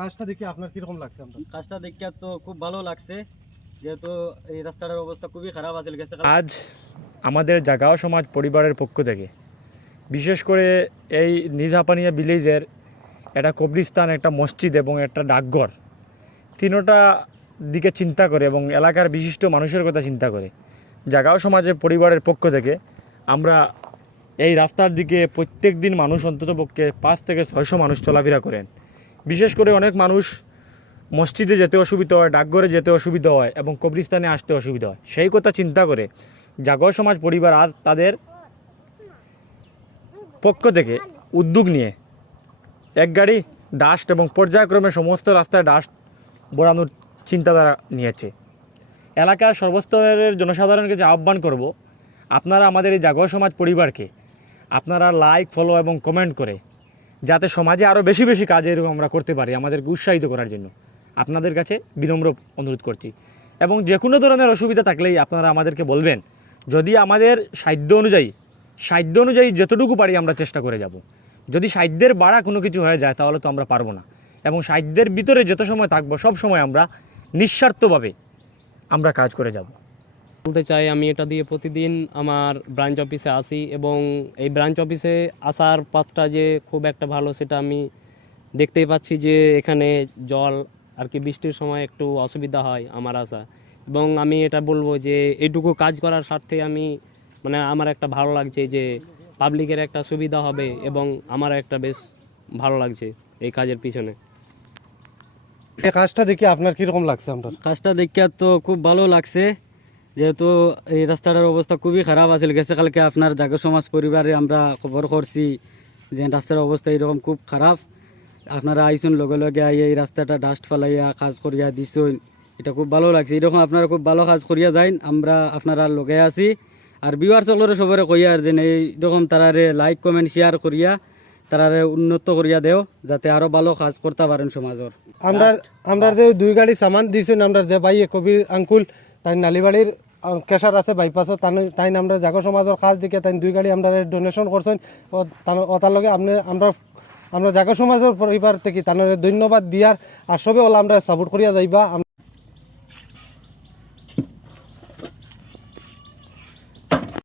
কাজটা দেখে আপনার কীরকম লাগছে কাজটা দেখে তো খুব ভালো লাগছে। যেহেতু এই রাস্তাটার অবস্থা খুবই খারাপ আছে গেছে আজ আমাদের জাগাও সমাজ পরিবারের পক্ষ থেকে বিশেষ করে এই নিধাপানিয়া ভিলেজের একটা কবরিস্তান একটা মসজিদ এবং একটা ডাকঘর তিনোটা দিকে চিন্তা করে এবং এলাকার বিশিষ্ট মানুষের কথা চিন্তা করে। জাগাও সমাজের পরিবারের পক্ষ থেকে আমরা এই রাস্তার দিকে প্রত্যেক দিন মানুষ অন্ততপক্ষে পাঁচ থেকে ছয়শো মানুষ চলাফেরা করেন। বিশেষ করে অনেক মানুষ মসজিদে যেতে অসুবিধা হয়, ডাকঘরে যেতে অসুবিধা হয় এবং কবরিস্তানে আসতে অসুবিধা হয়। সেই কথা চিন্তা করে জাগর সমাজ পরিবার আজ তাদের পক্ষ থেকে উদ্যোগ নিয়ে এক গাড়ি ডাস্ট এবং পর্যায়ক্রমে সমস্ত রাস্তায় ডাস্ট বোড়ানোর চিন্তাধারা নিয়েছে। এলাকার সর্বস্তরের জনসাধারণকে যে আহ্বান করব, আপনারা আমাদের এই জাগর সমাজ পরিবারকে আপনারা লাইক ফলো এবং কমেন্ট করে যাতে সমাজে আরও বেশি বেশি কাজ এরকম আমরা করতে পারি, আমাদেরকে উৎসাহিত করার জন্য। আপনাদের কাছে বিনম্র অনুরোধ করছি। এবং যে কোনো ধরনের অসুবিধা থাকলেই আপনারা আমাদেরকে বলবেন। যদি আমাদের সাধ্য অনুযায়ী সাধ্য অনুযায়ী যতটুকু পারি আমরা চেষ্টা করে যাব। যদি সাধ্যের বাড়া কোনো কিছু হয়ে যায়, তাহলে তো আমরা পারব না। এবং সাধ্যের ভিতরে যত সময় থাকব, সব সময় আমরা নিঃস্বার্থভাবে আমরা কাজ করে যাব। বলতে চাই আমি এটা দিয়ে প্রতিদিন আমার ব্রাঞ্চ অফিসে আসি এবং এই ব্রাঞ্চ অফিসে আসার পথটা যে খুব একটা ভালো সেটা আমি দেখতেই পাচ্ছি যে এখানে জল আর কি বৃষ্টির সময় একটু অসুবিধা হয় আমার আসা। এবং আমি এটা বলব যে এইটুকু কাজ করার স্বার্থে আমি মানে আমার একটা ভালো লাগছে যে পাবলিকের একটা সুবিধা হবে এবং আমার একটা বেশ ভালো লাগছে এই কাজের পিছনে। এই কাজটা দেখে আপনার কীরকম লাগছে আপনার কাজটা দেখে তো খুব ভালো লাগছে। যেহেতু এই রাস্তাটার অবস্থা খুবই খারাপ আছে গেছে কালকে আপনার জাগর সমাজ পরিবারে আমরা খবর করছি যে রাস্তার অবস্থা এরকম খুব খারাপ। আপনারা আইসুন লগে লগে আই এই রাস্তাটা ডাস্ট ফালাইয়া কাজ করিয়া দিছুন এটা খুব ভালো লাগছে। এরকম আপনারা খুব ভালো কাজ করিয়া যাইন। আমরা আপনারা লগে আছি। আর বিওয়ার চলরে সবরে কইয়া আর যে এইরকম তারারে লাইক কমেন্ট শেয়ার করিয়া তারারে উন্নত করিয়া দেও যাতে আরও ভালো কাজ করতে পারেন সমাজের আমরা আমরা যে দুই গাড়ি সামান দিছুন আমরা যে ভাই কবির আঙ্কুল তাই নালিবাড়ির কেশার আছে বাইপাসও তাই আমরা জাগো সমাজের কাজ দিকে তাই দুই গাড়ি আমরা ডোনেশন করছেন। ও তার- লগে আপনি আমরা আমরা জাগো সমাজের পরিবার থেকে তাদের ধন্যবাদ দিয়ার, আর সবে ওলা আমরা সাপোর্ট করিয়া যাইবা।